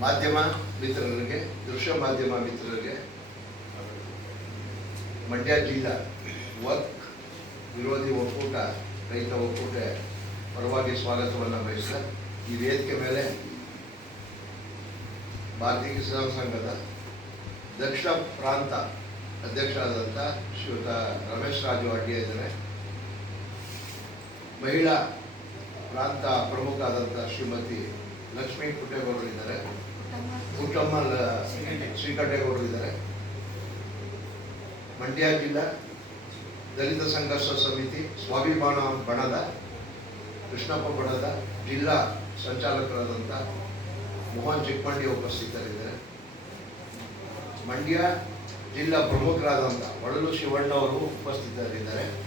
ಮಾಧ್ಯಮ ಮಿತ್ರರಿಗೆ, ದೃಶ್ಯ ಮಾಧ್ಯಮ ಮಿತ್ರರಿಗೆ, ಮಂಡ್ಯ ಜಿಲ್ಲಾ ವರ್ಕ್ ವಿರೋಧಿ ಒಕ್ಕೂಟ, ರೈತ ಒಕ್ಕೂಟ ಪರವಾಗಿ ಸ್ವಾಗತವನ್ನು ಬಯಸಿದ ಈ ವೇದಿಕೆ ಮೇಲೆ ಭಾರತೀಯ ಕಿಸಾನ್ ಸಂಘದ ದಕ್ಷಿಣ ಪ್ರಾಂತ ಅಧ್ಯಕ್ಷರಾದಂಥ ಶ್ರೀಯುತ ರಮೇಶ್ ರಾಜು ಅಡ್ಡಿಯ ಇದ್ದಾರೆ. ಮಹಿಳಾ ಪ್ರಾಂತ ಪ್ರಮುಖ ಆದಂಥ ಶ್ರೀಮತಿ ಲಕ್ಷ್ಮೀ ಪುಟ್ಟೇಗೌಡರು ಇದ್ದಾರೆ ಪುಟ್ಟಮ್ಮ ಲ- ಶ್ರೀಕಂಠೇಗೌಡರು ಇದ್ದಾರೆ. ಮಂಡ್ಯ ಜಿಲ್ಲಾ ದಲಿತ ಸಂಘರ್ಷ ಸಮಿತಿ ಸ್ವಾಭಿಮಾನ ಬಣದ, ಕೃಷ್ಣಪ್ಪ ಬಣದ ಜಿಲ್ಲಾ ಸಂಚಾಲಕರಾದಂಥ ಮೋಹನ್ ಚಿಕ್ಕಮಂಡಿ ಉಪಸ್ಥಿತರಿದ್ದಾರೆ. ಮಂಡ್ಯ ಜಿಲ್ಲಾ ಪ್ರಮುಖರಾದಂಥ ಒಳಲು ಶಿವಣ್ಣ ಅವರು ಉಪಸ್ಥಿತರಿದ್ದಾರೆ.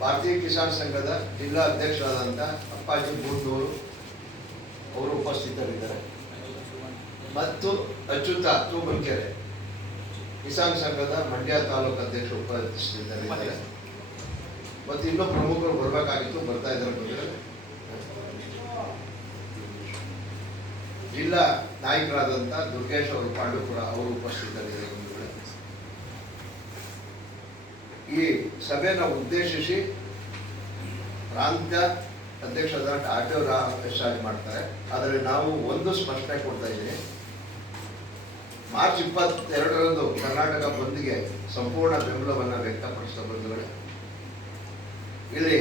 ಭಾರತೀಯ ಕಿಸಾನ್ ಸಂಘದ ಜಿಲ್ಲಾ ಅಧ್ಯಕ್ಷರಾದಂಥ ಅಪ್ಪಾಜಿ ಬೂಡ್ನೂರು ಅವರು ಉಪಸ್ಥಿತರಿದ್ದಾರೆ. ಮತ್ತು ಅಚ್ಯುತ ತೂಬಲ್ಕೆರೆ ಕಿಸಾನ್ ಸಂಘದ ಮಂಡ್ಯ ತಾಲೂಕು ಅಧ್ಯಕ್ಷರು ಉಪಾಧ್ಯಕ್ಷರಿದ್ದಾರೆ ಮತ್ತು ಇನ್ನೂ ಪ್ರಮುಖರು ಬರಬೇಕಾಗಿತ್ತು, ಬರ್ತಾ ಇದ್ದಾರೆ ಜಿಲ್ಲಾ ನಾಯಕರಾದಂಥ ದುರ್ಗೇಶ್ ಅವರು ಪಾಂಡುಪುರ ಅವರು ಉಪಸ್ಥಿತರಿದ್ದಾರೆ. ಈ ಸಭೆಯನ್ನು ಉದ್ದೇಶಿಸಿ ಪ್ರಾಂತ್ಯ ಅಧ್ಯಕ್ಷರಾದ ಆಟೋ ಆಗಿ ಮಾಡ್ತಾರೆ. ಆದರೆ ನಾವು ಒಂದು ಸ್ಪಷ್ಟನೆ ಕೊಡ್ತಾ ಇದ್ದೀನಿ. ಮಾರ್ಚ್ ಇಪ್ಪತ್ತೆರಡರಂದು ಕರ್ನಾಟಕ ಬಂದ್ಗೆ ಸಂಪೂರ್ಣ ಬೆಂಬಲವನ್ನು ವ್ಯಕ್ತಪಡಿಸಿದ ಬಂಧುಗಳೇ ಇಲ್ಲಿ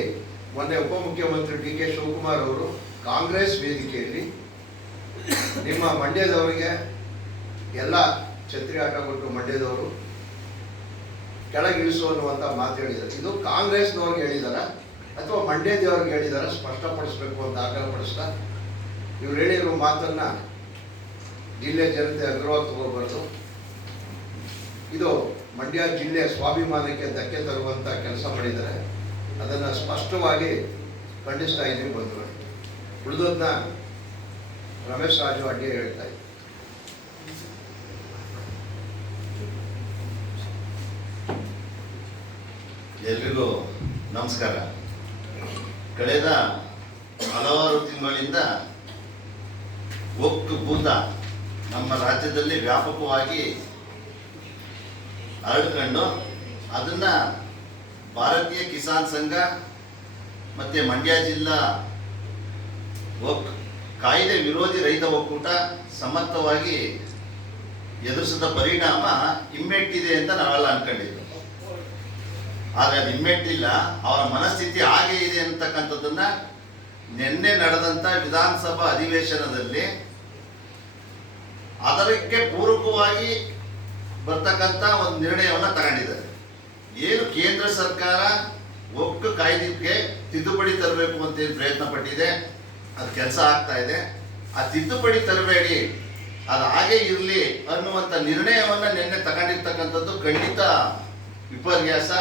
ಮೊನ್ನೆ ಉಪಮುಖ್ಯಮಂತ್ರಿ ಡಿ ಕೆ ಶಿವಕುಮಾರ್ ಅವರು ಕಾಂಗ್ರೆಸ್ ವೇದಿಕೆಯಲ್ಲಿ ನಿಮ್ಮ ಮಂಡ್ಯದವರಿಗೆ ಎಲ್ಲ ಛತ್ರಿ ಆಟ ಕೊಟ್ಟು ಮಂಡ್ಯದವರು ಕೆಳಗಿಳಿಸು ಅನ್ನುವಂಥ ಮಾತು ಹೇಳಿದ್ದಾರೆ. ಇದು ಕಾಂಗ್ರೆಸ್ನವ್ರಿಗೆ ಹೇಳಿದಾರ ಅಥವಾ ಮಂಡ್ಯದವ್ರಿಗೆ ಹೇಳಿದಾರ ಸ್ಪಷ್ಟಪಡಿಸ್ಬೇಕು ಅಂತ ಆಗ್ರಹಪಡಿಸ್ತಾ ಇವ್ರು ಹೇಳಿರೋ ಮಾತನ್ನ ಜಿಲ್ಲೆ ಜನತೆ ಅಗ್ರವಾಗಿ ತಗೋಬಾರ್ದು ಇದು ಮಂಡ್ಯ ಜಿಲ್ಲೆ ಸ್ವಾಭಿಮಾನಕ್ಕೆ ಧಕ್ಕೆ ತರುವಂತ ಕೆಲಸ ಮಾಡಿದ್ದಾರೆ. ಅದನ್ನ ಸ್ಪಷ್ಟವಾಗಿ ಖಂಡಿಸ್ತಾ ಇದ್ದೀವಿ ಬಂಧುಗಳು. ಉಳಿದೋದನ್ನ ರಮೇಶ್ ರಾಜು ಅಡ್ಡಿ ಹೇಳ್ತಾ ಎಲ್ಲರಿಗೂ ಎಲ್ರಿಗೂ ನಮಸ್ಕಾರ. ಕಳೆದ ಹಲವಾರು ತಿಂಗಳಿಂದ ಒಟ್ಟು ಭೂತ ನಮ್ಮ ರಾಜ್ಯದಲ್ಲಿ ವ್ಯಾಪಕವಾಗಿ ಹರಡ್ಕೊಂಡು ಅದನ್ನ ಭಾರತೀಯ ಕಿಸಾನ್ ಸಂಘ ಮತ್ತೆ ಮಂಡ್ಯ ಜಿಲ್ಲಾ ಒಕ್ ಕಾಯ್ದೆ ವಿರೋಧಿ ರೈತ ಒಕ್ಕೂಟ ಸಮರ್ಥವಾಗಿ ಎದುರಿಸಿದ ಪರಿಣಾಮ ಹಿಮ್ಮೆಟ್ಟಿದೆ ಅಂತ ನಾವೆಲ್ಲ ಅನ್ಕೊಂಡಿದ್ವಿ ಆದ್ರೆ ಅದು ಹಿಮ್ಮೆಟ್ಟಿಲ್ಲ, ಅವರ ಮನಸ್ಥಿತಿ ಹಾಗೆ ಇದೆ ಅಂತಕ್ಕಂಥದ್ದನ್ನ ನಿನ್ನೆ ನಡೆದಂತ ವಿಧಾನಸಭಾ ಅಧಿವೇಶನದಲ್ಲಿ ಅದಕ್ಕೆ ಪೂರಕವಾಗಿ ಬರ್ತಕ್ಕಂತ ಒಂದು ನಿರ್ಣಯವನ್ನ ತಗೊಂಡಿದ್ದಾರೆ. ಏನು ಕೇಂದ್ರ ಸರ್ಕಾರ ಒಕ್ಕ ಕಾಯ್ದೆಗೆ ತಿದ್ದುಪಡಿ ತರಬೇಕು ಅಂತ ಏನು ಪ್ರಯತ್ನ ಪಟ್ಟಿದೆ? ಅದು ಕೆಲಸ ಆಗ್ತಾ ಇದೆ. ಆ ತಿದ್ದುಪಡಿ ತರಬೇಡಿ. ಅದು ಹಾಗೆ ಇರಲಿ ಅನ್ನುವಂಥ ನಿರ್ಣಯವನ್ನು ನಿನ್ನೆ ತಗೊಂಡಿರ್ತಕ್ಕಂಥದ್ದು ಖಂಡಿತ ವಿಪರ್ಯಾಸ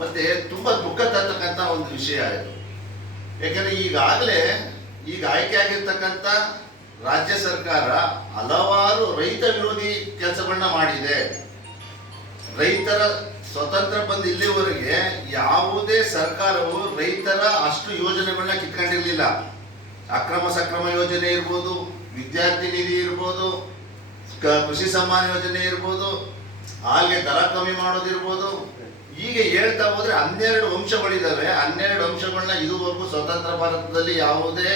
ಮತ್ತೆ ತುಂಬ ದುಃಖ ತರ್ತಕ್ಕಂಥ ಒಂದು ವಿಷಯ ಇದು. ಯಾಕೆಂದರೆ ಈಗಾಗಲೇ ಈಗ ಆಯ್ಕೆ ಆಗಿರ್ತಕ್ಕಂಥ ರಾಜ್ಯ ಸರ್ಕಾರ ಹಲವಾರು ರೈತ ವಿರೋಧಿ ಕೆಲಸಗಳನ್ನ ಮಾಡಿದೆ. ರೈತರ ಸ್ವತಂತ್ರ ಬಂದ ಇಲ್ಲಿವರೆಗೆ ಯಾವುದೇ ಸರ್ಕಾರವು ರೈತರ ಅಷ್ಟು ಯೋಜನೆಗಳನ್ನ ಕಿತ್ಕೊಂಡಿರ್ಲಿಲ್ಲ. ಅಕ್ರಮ ಸಕ್ರಮ ಯೋಜನೆ ಇರ್ಬೋದು, ವಿದ್ಯಾರ್ಥಿ ನಿಧಿ ಇರ್ಬೋದು ಕೃಷಿ ಸಮ್ಮಾನ ಯೋಜನೆ ಇರ್ಬೋದು ಹಾಗೆ ದರ ಕಮ್ಮಿ ಮಾಡೋದಿರ್ಬೋದು. ಹೀಗೆ ಹೇಳ್ತಾ ಹೋದ್ರೆ ಹನ್ನೆರಡು ಅಂಶಗಳಿದಾವೆ. ಹನ್ನೆರಡು ಅಂಶಗಳನ್ನ ಇದುವರೆಗೂ ಸ್ವತಂತ್ರ ಭಾರತದಲ್ಲಿ ಯಾವುದೇ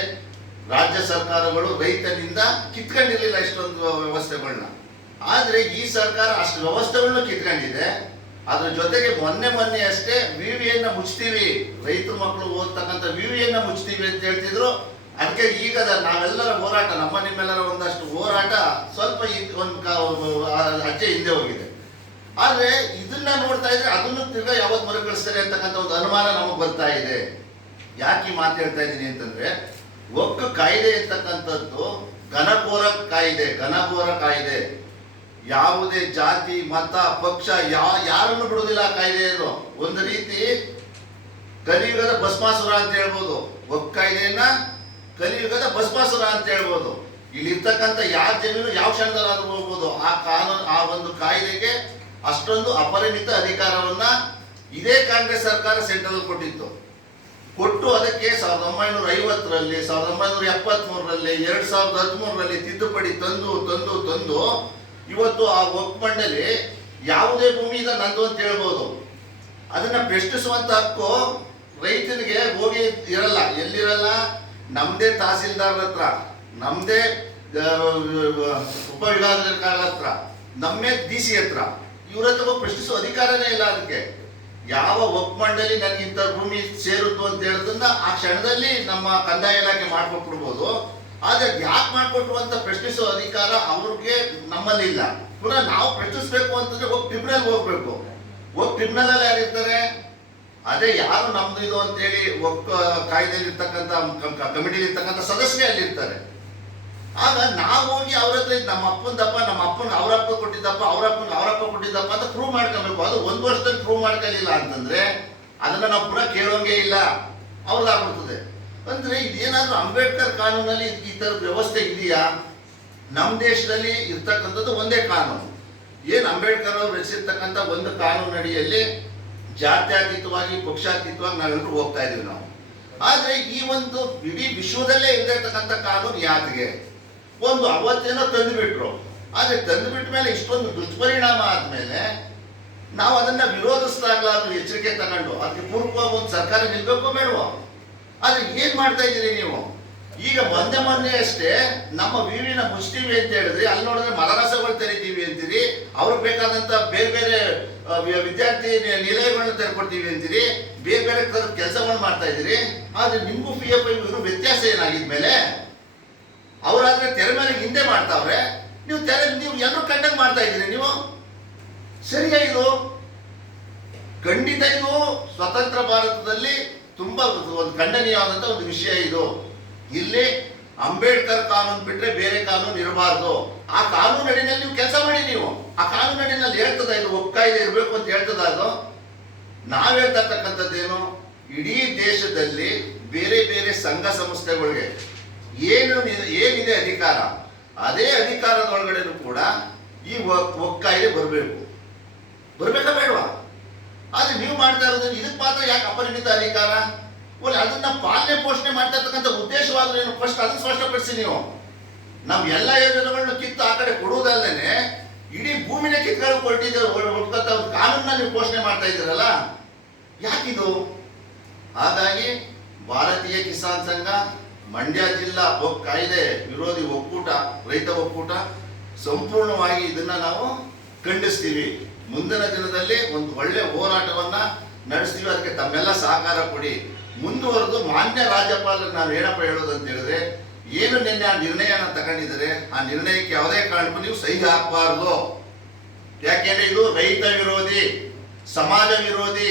ರಾಜ್ಯ ಸರ್ಕಾರಗಳು ರೈತನಿಂದ ಕಿತ್ಕೊಂಡಿರಲಿಲ್ಲ ಇಷ್ಟೊಂದು ವ್ಯವಸ್ಥೆಗಳನ್ನ ಆದ್ರೆ ಈ ಸರ್ಕಾರ ಅಷ್ಟು ವ್ಯವಸ್ಥೆಗಳನ್ನ ಕಿತ್ಕೊಂಡಿದೆ. ಅದ್ರ ಜೊತೆಗೆ ಮೊನ್ನೆ ಮೊನ್ನೆ ಅಷ್ಟೇ ವಿವಿಯನ್ನ ಮುಚ್ತೀವಿ. ರೈತ ಮಕ್ಕಳು ಓದ್ತಕ್ಕಂಥ ವಿವಿಯನ್ನ ಮುಚ್ತೀವಿ ಅಂತ ಹೇಳ್ತಿದ್ರು. ಅದಕ್ಕೆ ಈಗ ನಾವೆಲ್ಲರ ಹೋರಾಟ, ನಮ್ಮ ನಿಮ್ಮೆಲ್ಲರ ಒಂದಷ್ಟು ಹೋರಾಟ ಸ್ವಲ್ಪ ಒಂದು ಅಜ್ಜೆ ಹಿಂದೆ ಹೋಗಿದೆ. ಆದ್ರೆ ಇದನ್ನ ನೋಡ್ತಾ ಇದ್ರೆ ಅದನ್ನು ತಿರ್ಗಾ ಯಾವತ್ತು ಮರುಕಳಿಸ್ತಾರೆ ಅಂತಕ್ಕಂಥ ಒಂದು ಅನುಮಾನ ನಮಗೆ ಬರ್ತಾ ಇದೆ. ಯಾಕೆ ಮಾತು ಹೇಳ್ತಾ ಇದ್ದೀನಿ ಅಂತಂದ್ರೆ ಒಕ್ಕ ಕಾಯ್ದೆ ಇರ್ತಕ್ಕಂಥದ್ದು ಘನಘೋರ ಕಾಯ್ದೆ ಘನಘೋರ ಕಾಯ್ದೆ. ಯಾವುದೇ ಜಾತಿ, ಮತ, ಪಕ್ಷ ಯಾವ ಯಾರನ್ನು ಬಿಡುವುದಿಲ್ಲ ಆ ಕಾಯ್ದೆಯನ್ನು. ಒಂದು ರೀತಿ ಕಲಿಯುಗದ ಭಸ್ಮಾಸುರ ಅಂತ ಹೇಳ್ಬೋದು. ಒಕ್ಕ ಕಾಯ್ದೆಯನ್ನ ಕಲಿಯುಗದ ಭಸ್ಮಾಸುರ ಅಂತ ಹೇಳ್ಬೋದು. ಇಲ್ಲಿ ಇರ್ತಕ್ಕಂಥ ಯಾವ ಜಮೀನು ಯಾವ ಕ್ಷಣದಲ್ಲಾದ್ರೂ ಹೋಗ್ಬೋದು. ಆ ಕಾನೂನು, ಆ ಒಂದು ಕಾಯ್ದೆಗೆ ಅಷ್ಟೊಂದು ಅಪರಿಮಿತ ಅಧಿಕಾರವನ್ನ ಇದೇ ಕಾಂಗ್ರೆಸ್ ಸರ್ಕಾರ ಸೆಂಟ್ರಲ್ ಕೊಟ್ಟಿತ್ತು. ಕೊಟ್ಟು ಅದಕ್ಕೆ ಸಾವಿರದ ಒಂಬೈನೂರ ಐವತ್ತರಲ್ಲಿ ಸಾವಿರದ ಒಂಬೈನೂರ ಎಪ್ಪತ್ಮೂರರಲ್ಲಿ ಎರಡು ಸಾವಿರದ ಹದಿಮೂರರಲ್ಲಿ ತಿದ್ದುಪಡಿ ತಂದು ತಂದು ತಂದು ಇವತ್ತು ಆ ಒಪ್ಪಂಡಲ್ಲಿ ಯಾವುದೇ ಭೂಮಿ ಇದೆ ನಂದು ಅಂತ ಹೇಳ್ಬೋದು. ಅದನ್ನ ಪ್ರಶ್ನಿಸುವಂತ ಹಕ್ಕು ರೈತನಿಗೆ ಹೋಗಿ ಇರಲ್ಲ. ಎಲ್ಲಿರಲ್ಲ? ನಮ್ದೇ ತಹಸೀಲ್ದಾರ್ ಹತ್ರ ನಮ್ದೇ ಆ, ಉಪವಿಭಾಗಾಧಿಕಾರಿಗಳ ಹತ್ರ ನಮ್ಮೇ ಡಿ ಸಿ ಹತ್ರ. ಇವರ ಹತ್ರ ಪ್ರಶ್ನಿಸುವ ಅಧಿಕಾರನೇ ಇಲ್ಲ ಅದಕ್ಕೆ. ಯಾವ ಒಕ್ ಮಂಡಳಿ ನನಗೆ ಇಂಥ ಭೂಮಿ ಸೇರುತ್ತು ಅಂತ ಹೇಳೋದನ್ನ ಆ ಕ್ಷಣದಲ್ಲಿ ನಮ್ಮ ಕಂದಾಯ ಇಲಾಖೆ ಮಾಡ್ಕೊಟ್ಬಿಡ್ಬೋದು. ಆದ್ರೆ ಯಾಕೆ ಮಾಡ್ಕೊಟ್ರು ಅಂತ ಪ್ರಶ್ನಿಸುವ ಅಧಿಕಾರ ಅವ್ರಿಗೆ ನಮ್ಮಲ್ಲಿ ಇಲ್ಲ ಪುನಃ ನಾವು ಪ್ರಶ್ನಿಸ್ಬೇಕು ಅಂತಂದ್ರೆ ಹೋಗಿ ಟ್ರಿಬ್ಯುನಲ್ ಹೋಗ್ಬೇಕು. ಹೋಗಿ ಟ್ರಿಬ್ಯುನಲ್ ಅಲ್ಲಿ ಯಾರಿರ್ತಾರೆ? ಅದೇ ಯಾರು ನಮ್ದು ಇದು ಅಂತೇಳಿ ಒಕ್ಕ ಕಾಯ್ದೆಯಲ್ಲಿ ಇರ್ತಕ್ಕಂಥ ಕಮಿಟಿಲಿ ಇರ್ತಕ್ಕಂಥ ಸದಸ್ಯರೇ ಅಲ್ಲಿ ಇರ್ತಾರೆ ಆಗ ನಾವು ಹೋಗಿ ಅವ್ರ ಹತ್ರ ನಮ್ಮ ಅಪ್ಪಂದಪ್ಪ ನಮ್ಮ ಅಪ್ಪನ ಅವರಪ್ಪ ಕೊಟ್ಟಿದ್ದಪ್ಪ ಅವರಪ್ಪನ ಅವರಪ್ಪ ಕೊಟ್ಟಿದ್ದಪ್ಪ ಅಂತ ಪ್ರೂವ್ ಮಾಡ್ಕೊಬೇಕು. ಅದು ಒಂದು ವರ್ಷದಲ್ಲಿ ಪ್ರೂವ್ ಮಾಡ್ಕೊಳ್ಳಿಲ್ಲ ಅಂತಂದ್ರೆ ಅದನ್ನ ನಾವು ಪುರ ಕೇಳೋಂಗೆ ಇಲ್ಲ. ಅವ್ರದ್ದಾಗ್ಬಿಡ್ತದೆ ಅಂದ್ರೆ ಇದೇನಾದ್ರೂ ಅಂಬೇಡ್ಕರ್ ಕಾನೂನಲ್ಲಿ ಈ ತರ ವ್ಯವಸ್ಥೆ ಇದೆಯಾ? ನಮ್ಮ ದೇಶದಲ್ಲಿ ಇರ್ತಕ್ಕಂಥದ್ದು ಒಂದೇ ಕಾನೂನು. ಏನು ಅಂಬೇಡ್ಕರ್ ಅವರು ರಚಿಸಿರ್ತಕ್ಕಂಥ ಒಂದು ಕಾನೂನು ಅಡಿಯಲ್ಲಿ ಜಾತ್ಯತೀತವಾಗಿ, ಪಕ್ಷಾತೀತವಾಗಿ ನಾವೆಲ್ಲರೂ ಹೋಗ್ತಾ ಇದೀವಿ ನಾವು. ಆದ್ರೆ ಈ ಒಂದು ಇಡೀ ವಿಶ್ವದಲ್ಲೇ ಇರತಕ್ಕಂಥ ಕಾನೂನು ಯಾತಿಗೆ? ಒಂದು ಅವತ್ತೇನೋ ತಂದುಬಿಟ್ರು. ಆದರೆ ತಂದುಬಿಟ್ಟ ಮೇಲೆ ಇಷ್ಟೊಂದು ದುಷ್ಪರಿಣಾಮ ಆದಮೇಲೆ ನಾವು ಅದನ್ನ ವಿರೋಧಿಸಿದಾಗಲಾದ್ರೂ ಎಚ್ಚರಿಕೆ ತಗೊಂಡು, ಅದಕ್ಕೆ ಪೂರ್ವಕವಾಗಿ ಒಂದು ಸರ್ಕಾರ ನಿಲ್ಬೇಕು ಬೇಡವೋ? ಆದರೆ ಏನು ಮಾಡ್ತಾ ಇದ್ದೀರಿ ನೀವು? ಈಗ ಮೊನ್ನೆ ಮೊನ್ನೆ ಅಷ್ಟೇ ನಮ್ಮ ವಿವಿನ ಮುಚ್ತೀವಿ ಅಂತ ಹೇಳಿದ್ರಿ, ಅಲ್ಲಿ ನೋಡಿದ್ರೆ ಮಲರಸಗಳು ತೆರಿತೀವಿ ಅಂತೀರಿ, ಅವ್ರಿಗೆ ಬೇಕಾದಂತ ಬೇರೆ ಬೇರೆ ವಿದ್ಯಾರ್ಥಿ ನಿಲಯಗಳನ್ನ ತೆರೆಕೊಡ್ತೀವಿ ಅಂತೀರಿ, ಬೇರೆ ಬೇರೆ ಕೆಲಸಗಳನ್ನ ಮಾಡ್ತಾ ಇದ್ದೀರಿ. ಆದ್ರೆ ನಿಮ್ಗೂ ಪಿ ಎಫ್ ಐ ವ್ಯತ್ಯಾಸ ಏನಾಗಿದ್ಮೇಲೆ? ಅವರಾದ್ರೆ ತೆರೆ ಮೇಲೆ ಹಿಂದೆ ಮಾಡ್ತಾವ್ರೆ, ನೀವು ತೆರೆ, ನೀವು ಎಲ್ಲರೂ ಕಂಡಕ್ಟ್ ಮಾಡ್ತಾ ಇದ್ದೀರಿ ನೀವು? ಸರಿಯಾ ಇದು? ಖಂಡಿತ ಇದು ಸ್ವತಂತ್ರ ಭಾರತದಲ್ಲಿ ತುಂಬಾ ಒಂದು ಖಂಡನೀಯವಾದಂಥ ಒಂದು ವಿಷಯ ಇದು. ಇಲ್ಲಿ ಅಂಬೇಡ್ಕರ್ ಕಾನೂನು ಬಿಟ್ರೆ ಬೇರೆ ಕಾನೂನು ಇರಬಾರ್ದು. ಆ ಕಾನೂನಡಿನಲ್ಲಿ ನೀವು ಕೆಲಸ ಮಾಡಿ ನೀವು. ಆ ಕಾನೂನಡಿನಲ್ಲಿ ಹೇಳ್ತದ ಇದು ಒಕ್ಕಾಯ್ದೆ ಇರಬೇಕು ಅಂತ ಹೇಳ್ತದ ಅದು. ನಾವ್ ಹೇಳ್ತಕ್ಕಂಥದ್ದೇನು ಇಡೀ ದೇಶದಲ್ಲಿ ಬೇರೆ ಬೇರೆ ಸಂಘ ಸಂಸ್ಥೆಗಳಿಗೆ ಏನು ಏನಿದೆ ಅಧಿಕಾರ? ಅದೇ ಅಧಿಕಾರದ ಒಳಗಡೆನೂ ಕೂಡ ಈ ಒಕ್- ಒಕ್ಕಾಯ್ದೆ ಬರಬೇಕು. ಬರಬೇಕಾ ಬೇಡವಾ? ಆದ್ರೆ ನೀವು ಮಾಡ್ತಾ ಇರೋದು ಇದಕ್ಕೆ ಮಾತ್ರ ಯಾಕೆ ಅಪರಿಮಿತ ಅಧಿಕಾರ? ಒಳ್ಳೆ ಅದನ್ನ ಪಾಲನೆ ಪೋಷಣೆ ಮಾಡ್ತಾ ಇರ್ತಕ್ಕಂಥ ಉದ್ದೇಶವಾದ್ರೆ ಏನು? ಫಸ್ಟ್ ಅದನ್ನ ಸ್ಪಷ್ಟಪಡಿಸಿ ನೀವು. ನಮ್ಮ ಎಲ್ಲ ಯೋಜನೆಗಳನ್ನು ಕಿತ್ತು ಆ ಕಡೆ ಕೊಡುವುದಲ್ಲದೆ ಇಡೀ ಭೂಮಿನ ಕಿತ್ಕೊಂಡು ಕೊಟ್ಟಿದ್ದೀರ ಕಾನೂನನ್ನ ನೀವು ಪೋಷಣೆ ಮಾಡ್ತಾ ಇದ್ದೀರಲ್ಲ? ಯಾಕಿದು? ಹಾಗಾಗಿ ಭಾರತೀಯ ಕಿಸಾನ್ ಸಂಘ ಮಂಡ್ಯ ಜಿಲ್ಲಾ ಕಾಯ್ದೆ ವಿರೋಧಿ ಒಕ್ಕೂಟ, ರೈತ ಒಕ್ಕೂಟ ಸಂಪೂರ್ಣವಾಗಿ ಇದನ್ನ ನಾವು ಖಂಡಿಸ್ತೀವಿ. ಮುಂದಿನ ದಿನದಲ್ಲಿ ಒಂದು ಒಳ್ಳೆ ಹೋರಾಟವನ್ನ ನಡೆಸ್ತೀವಿ. ಅದಕ್ಕೆ ತಮ್ಮೆಲ್ಲ ಸಹಕಾರ ಕೊಡಿ. ಮುಂದುವರೆದು ಮಾನ್ಯ ರಾಜ್ಯಪಾಲರು ನಾವು ಏನಪ್ಪ ಹೇಳೋದು ಅಂತ ಹೇಳಿದ್ರೆ, ಏನು ನಿನ್ನೆ ಆ ನಿರ್ಣಯನ ತಗೊಂಡಿದ್ದಾರೆ? ಆ ನಿರ್ಣಯಕ್ಕೆ ಯಾವುದೇ ಕಾರಣಕ್ಕೂ ನೀವು ಸಹಿ ಹಾಕಬಾರ್ದು. ಯಾಕೆಂದ್ರೆ ಇದು ರೈತ ವಿರೋಧಿ, ಸಮಾಜ ವಿರೋಧಿ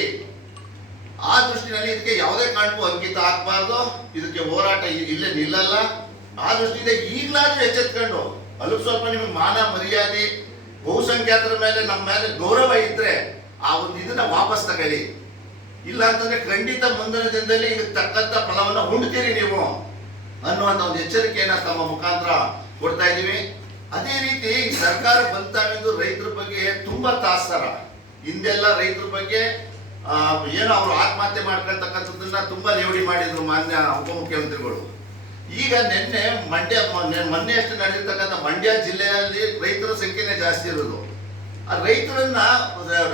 ಆ ದೃಷ್ಟಿನಲ್ಲಿ ಇದಕ್ಕೆ ಯಾವುದೇ ಕಾರಣಕ್ಕೂ ಅಂಕಿತ ಹಾಕಬಾರ್ದು ಇದಕ್ಕೆ ಹೋರಾಟ ಇಲ್ಲೇ ನಿಲ್ಲಲ್ಲ. ಆ ದೃಷ್ಟಿಯಿಂದ ಈಗಲಾದ್ರೂ ಎಚ್ಚೆತ್ಕೊಂಡು ಅಲ್ಪ ಸ್ವಲ್ಪ ನಿಮಗೆ ಮಾನ ಮರ್ಯಾದೆ, ಬಹುಸಂಖ್ಯಾತರ ಮೇಲೆ ನಮ್ಮ ಮೇಲೆ ಗೌರವ ಇದ್ರೆ ಆ ಒಂದು ಇದನ್ನ ವಾಪಸ್ ತಗೊಳ್ಳಿ. ಇಲ್ಲ ಅಂತಂದ್ರೆ ಖಂಡಿತ ಮುಂದಿನ ದಿನದಲ್ಲಿ ಇದಕ್ಕೆ ತಕ್ಕಂತ ಫಲವನ್ನ ಉಣ್ತೀರಿ ನೀವು ಅನ್ನುವಂತ ಒಂದು ಎಚ್ಚರಿಕೆಯನ್ನ ತಮ್ಮ ಮುಖಾಂತರ ಕೊಡ್ತಾ ಇದೀವಿ ಅದೇ ರೀತಿ ಸರ್ಕಾರ ಬಂತಾಗಿದ್ದು ರೈತರ ಬಗ್ಗೆ ತುಂಬಾ ತಾಸ್ತಾರ ಹಿಂದೆಲ್ಲ ರೈತರ ಬಗ್ಗೆ ಏನೋ ಅವರು ಆತ್ಮಹತ್ಯೆ ಮಾಡ್ಕೊಳ್ತಕ್ಕಂಥದ್ದನ್ನ ತುಂಬಾ ಲೇವಡಿ ಮಾಡಿದ್ರು ಮಾನ್ಯ ಉಪಮುಖ್ಯಮಂತ್ರಿಗಳು. ಈಗ ನಿನ್ನೆ ಮಂಡ್ಯ ಮೊನ್ನೆ ಅಷ್ಟು ನಡೆದಿರ್ತಕ್ಕಂಥ ಮಂಡ್ಯ ಜಿಲ್ಲೆಯಲ್ಲಿ ರೈತರ ಸಂಖ್ಯೆನೇ ಜಾಸ್ತಿ ಇರೋದು. ಆ ರೈತರನ್ನ,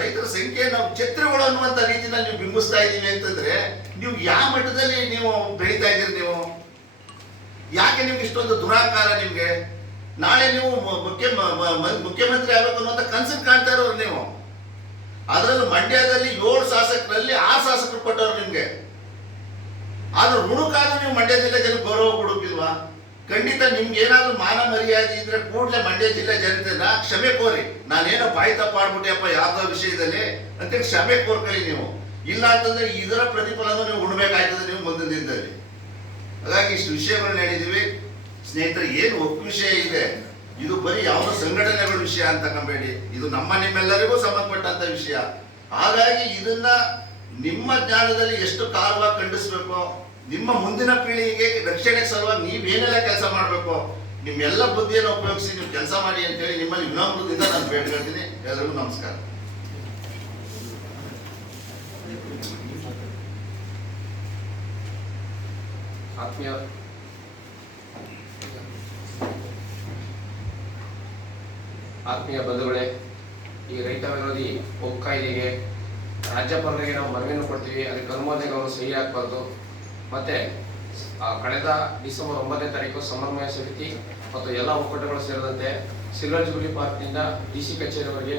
ರೈತರ ಸಂಖ್ಯೆ ನಾವು ಛತ್ರಿಗಳು ಅನ್ನುವಂಥ ರೀತಿಯಲ್ಲಿ ನೀವು ಬಿಂಬಿಸ್ತಾ ಇದ್ದೀವಿ ಅಂತಂದ್ರೆ ನೀವು ಯಾವ ಮಟ್ಟದಲ್ಲಿ ನೀವು ಬೆಳೀತಾ ಇದ್ದೀರಿ ನೀವು? ಯಾಕೆ ನಿಮ್ಗೆ ಇಷ್ಟೊಂದು ದುರಾಕಾರ ನಿಮ್ಗೆ? ನಾಳೆ ನೀವು ಮುಖ್ಯ ಮುಖ್ಯಮಂತ್ರಿ ಆಗಬೇಕು ಅನ್ನುವಂಥ ಕನ್ಸನ್ ಕಾಣ್ತಾ ಇರೋರು ನೀವು. ಅದರಲ್ಲೂ ಮಂಡ್ಯದಲ್ಲಿ ಏಳು ಶಾಸಕರಲ್ಲಿ ಆರು ಶಾಸಕರು ಕೊಟ್ಟವ್ರು ನಿಮ್ಗೆ. ಆದ್ರೆ ಹುಡುಕಾದ ನೀವು ಮಂಡ್ಯ ಜಿಲ್ಲೆ ಜನಕ್ಕೆ ಗೌರವ ಕೊಡೋಕಿಲ್ವಾ ಖಂಡಿತ ನಿಮ್ಗೆ ಏನಾದ್ರು ಮಾನ ಮರ್ಯಾದೆ ಇದ್ರೆ ಕೂಡಲೇ ಮಂಡ್ಯ ಜಿಲ್ಲೆ ಜನತೆನ ಕ್ಷಮೆ ಕೋರಿ. ನಾನೇನೋ ಬಾಯಿ ತಪ್ಪಾಡ್ಬಿಟ್ಟೆಯಪ್ಪ ಯಾವ್ದೋ ವಿಷಯದಲ್ಲಿ ಅಂತೇಳಿ ಕ್ಷಮೆ ಕೋರ್ಕೊಳ್ಳಿ ನೀವು. ಇಲ್ಲ ಅಂತಂದ್ರೆ ಇದರ ಪ್ರತಿಫಲನ ನೀವು ಉಣ್ಬೇಕಾಯ್ತದೆ ನೀವು ಮುಂದಿನ ದಿನದಲ್ಲಿ. ಹಾಗಾಗಿ ಇಷ್ಟು ವಿಷಯಗಳನ್ನ ಹೇಳಿದೀವಿ ಸ್ನೇಹಿತರೆ, ಏನು ಒಪ್ಪು ವಿಷಯ ಇದೆ? ಇದು ಬರೀ ಯಾವ ಸಂಘಟನೆಗಳ ವಿಷಯ ಅಂತ ಕಂಬೇಡಿ ಇದು ನಮ್ಮ ನಿಮ್ಮೆಲ್ಲರಿಗೂ ಸಂಬಂಧಪಟ್ಟಂತ ವಿಷಯ. ಹಾಗಾಗಿ ಇದನ್ನ ನಿಮ್ಮ ಜ್ಞಾನದಲ್ಲಿ ಎಷ್ಟು ಕಾಲವಾಗಿ ಖಂಡಿಸ್ಬೇಕು, ನಿಮ್ಮ ಮುಂದಿನ ಪೀಳಿಗೆಗೆ ರಕ್ಷಣೆ ಸಲುವಾಗಿ ನೀವೇನೆಲ್ಲ ಕೆಲಸ ಮಾಡಬೇಕು, ನಿಮ್ಮೆಲ್ಲ ಬುದ್ಧಿಯನ್ನು ಉಪಯೋಗಿಸಿ ನೀವು ಕೆಲಸ ಮಾಡಿ ಅಂತೇಳಿ ನಿಮ್ಮಲ್ಲಿ ವಿನಮ್ರದಿಂದ ನಾನು ಬೇಡ್ಕೊಳ್ತೀನಿ ಎಲ್ಲರಿಗೂ ನಮಸ್ಕಾರ. ಆತ್ಮೀಯ ಆತ್ಮೀಯ ಬಂಧುಗಳೇ ಈ ರೈತ ವಿರೋಧಿ ಒಕ್ ಕಾಯ್ದೆಗೆ ರಾಜ್ಯಪಾಲರಿಗೆ ನಾವು ಮನವಿಯನ್ನು ಕೊಡ್ತೀವಿ, ಅದಕ್ಕೆ ಅನುಮೋದನೆಗೆ ಅವರು ಸಹಿ ಹಾಕಬಾರ್ದು. ಮತ್ತೆ ಕಳೆದ ಡಿಸೆಂಬರ್ ಒಂಬತ್ತನೇ ತಾರೀಕು ಸಮನ್ವಯ ಸಮಿತಿ ಮತ್ತು ಎಲ್ಲ ಒಕ್ಕೂಟಗಳು ಸೇರಿದಂತೆ ಜುಬ್ಲಿ ಪಾರ್ಕ್ನಿಂದ ಡಿ ಸಿ ಕಚೇರಿವರೆಗೆ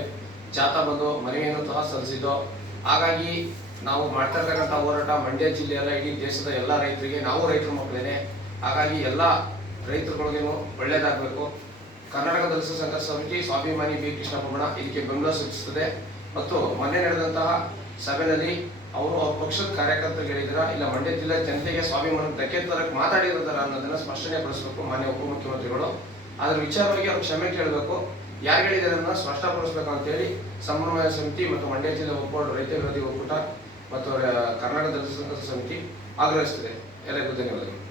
ಜಾಥಾ ಬಂದು ಮನವಿಯನ್ನು ಸಹ ಸಲ್ಲಿಸಿದ್ದು. ಹಾಗಾಗಿ ನಾವು ಮಾಡ್ತಾ ಇರ್ತಕ್ಕಂಥ ಹೋರಾಟ ಮಂಡ್ಯ ಜಿಲ್ಲೆಯಲ್ಲ, ಇಡೀ ದೇಶದ ಎಲ್ಲ ರೈತರಿಗೆ, ನಾವು ರೈತರ ಮಕ್ಕಳೇನೆ. ಹಾಗಾಗಿ ಎಲ್ಲ ರೈತರುಗಳಿಗೂ ಒಳ್ಳೇದಾಗಬೇಕು. ಕರ್ನಾಟಕ ದಲಿತ ಸಂಘರ್ಷ ಸಮಿತಿ ಸ್ವಾಭಿಮಾನಿ ಬಿ ಕೃಷ್ಣ ಬಣ ಇದಕ್ಕೆ ಬೆಂಬಲ ಸೂಚಿಸುತ್ತದೆ. ಮತ್ತು ಮೊನ್ನೆ ನಡೆದಂತಹ ಸಭೆಯಲ್ಲಿ ಅವರು ಅವ್ರ ಪಕ್ಷದ ಕಾರ್ಯಕರ್ತರು ಹೇಳಿದ್ರ, ಇಲ್ಲ ಮಂಡ್ಯ ಜಿಲ್ಲೆ ಜನತೆಗೆ ಸ್ವಾಭಿಮಾನ ಧಕ್ಕೆ ತರಕ್ಕೆ ಮಾತಾಡಿರೋದಾರ ಅನ್ನೋದನ್ನ ಸ್ಪಷ್ಟನೆ ಪಡಿಸಬೇಕು ಮಾನ್ಯ ಉಪಮುಖ್ಯಮಂತ್ರಿಗಳು. ಅದ್ರ ವಿಚಾರವಾಗಿ ಅವ್ರು ಕ್ಷಮೆ ಕೇಳಬೇಕು. ಯಾರು ಹೇಳಿದಾರೆ ಸ್ಪಷ್ಟಪಡಿಸ್ಬೇಕು ಅಂತೇಳಿ ಸಮನ್ವಯ ಸಮಿತಿ ಮತ್ತು ಮಂಡ್ಯ ಜಿಲ್ಲೆ ಒಕ್ಕೂಟ ರೈತ ವಿರೋಧಿ ಒಕ್ಕೂಟ ಮತ್ತು ಕರ್ನಾಟಕ ದಲಿತ ಸಮಿತಿ ಆಗ್ರಹಿಸುತ್ತದೆ. ಎಲ್ಲರಿಗೂ ಧನ್ಯವಾದಗಳು.